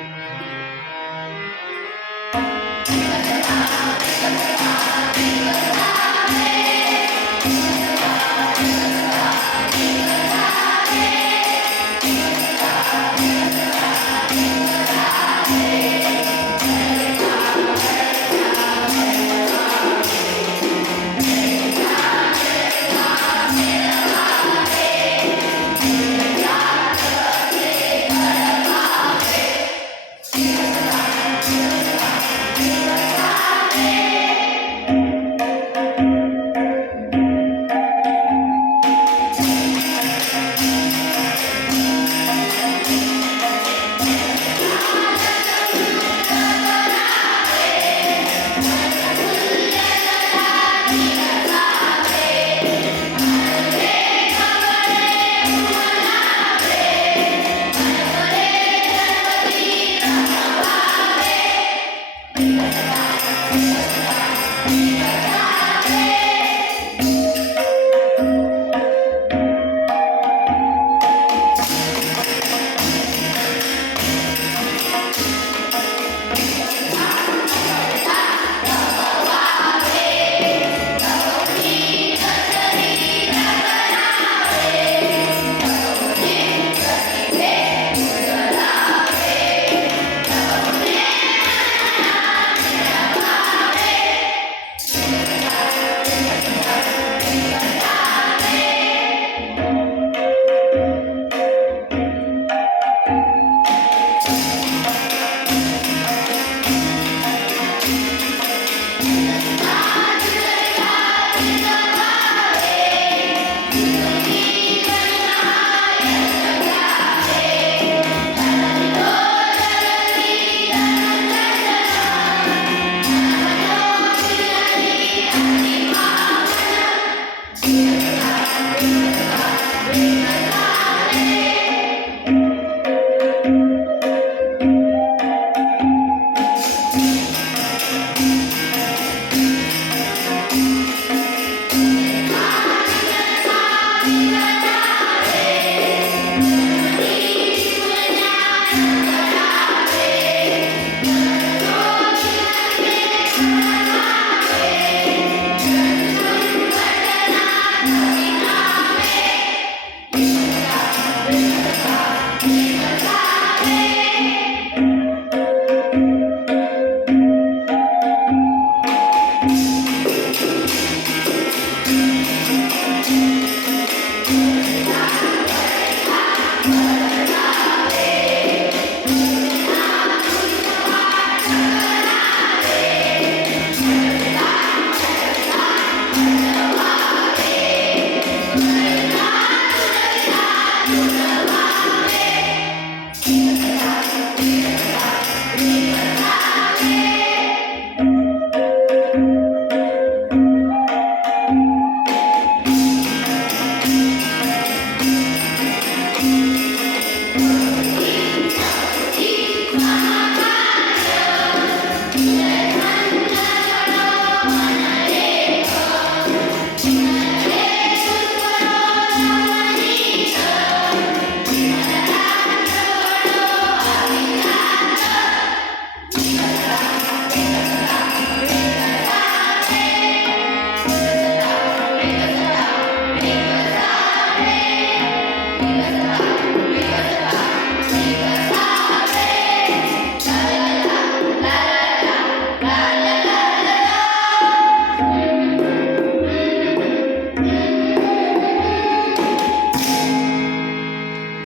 Thank you.